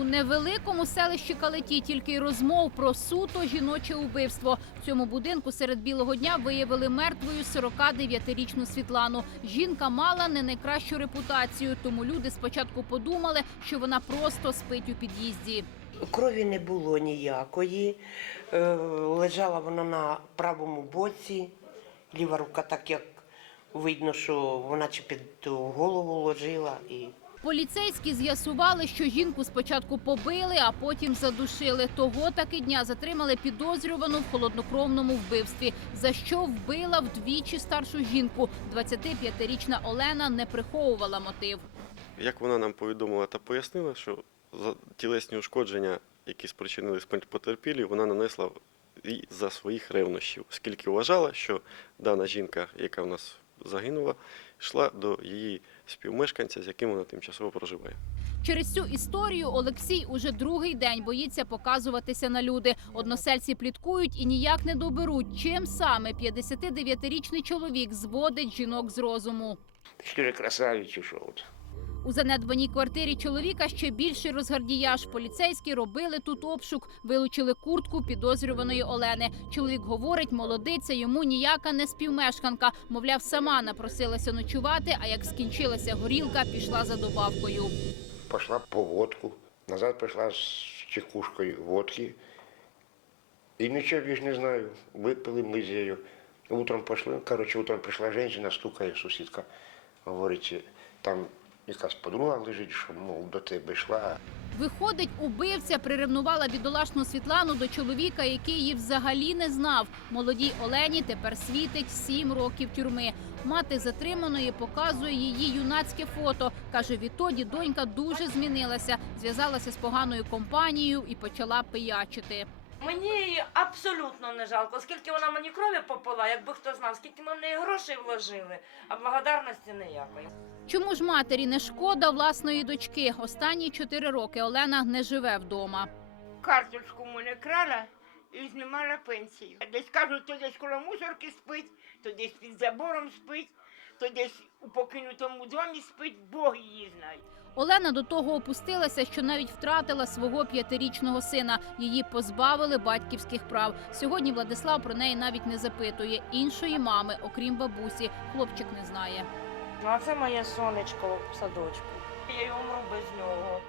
У невеликому селищі Калиті тільки й розмов про суто жіноче убивство. В цьому будинку серед білого дня виявили мертвою 49-річну Світлану. Жінка мала не найкращу репутацію, тому люди спочатку подумали, що вона просто спить у під'їзді. Крові не було ніякої. Е, Лежала вона на правому боці. Ліва рука, так як видно, що вона чи під голову ложила. І Поліцейські з'ясували, що жінку спочатку побили, а потім задушили. Того таки дня затримали підозрювану в холоднокровному вбивстві. За що вбила вдвічі старшу жінку. 25-річна Олена не приховувала мотив. Як вона нам повідомила та пояснила, що за тілесні ушкодження, які спричинили потерпілі, вона нанесла і за своїх ревнощів, оскільки вважала, що дана жінка, яка в нас загинула, йшла до її співмешканця, з яким вона тимчасово проживає. Через цю історію Олексій уже другий день боїться показуватися на люди. Односельці пліткують і ніяк не доберуть, чим саме 59-річний чоловік зводить жінок з розуму. Ти ж каже, красавець ушов. У занедбаній квартирі чоловіка ще більший розгардіяж. Поліцейські робили тут обшук, вилучили куртку підозрюваної Олени. Чоловік говорить, молодиця йому ніяка не співмешканка. Мовляв, сама напросилася ночувати. А як скінчилася горілка, пішла за добавкою. Пішла по водку, назад прийшла з чекушкою водки. І нічого більш не знаю. Випили ми з нею. Утром пішли, коротше, утром прийшла жінка, стукає сусідка. Говорить, там якась подруга лежить, що мов до тебе йшла. Виходить, убивця приревнувала бідолашну Світлану до чоловіка, який її взагалі не знав. Молодій Олені тепер світить сім років тюрми. Мати затриманої показує її юнацьке фото. каже, відтоді донька дуже змінилася, зв'язалася з поганою компанією і почала пиячити. Мені її абсолютно не жалко, скільки вона мені крові попила, якби хто знав, скільки ми в неї грошей вложили, а благодарності ніякої. Чому ж матері не шкода власної дочки? Останні чотири роки Олена не живе вдома. карточку мене крала і знімала пенсію. Десь кажуть, то десь коло мусорки спить, то десь під забором спить, то десь у покинутому домі спить, Бог її знає. Олена до того опустилася, що навіть втратила свого п'ятирічного сина. Її позбавили батьківських прав. Сьогодні Владислав про неї навіть не запитує. Іншої мами, окрім бабусі, хлопчик не знає. Ну а це моє сонечко в садочку. Я й умру без нього.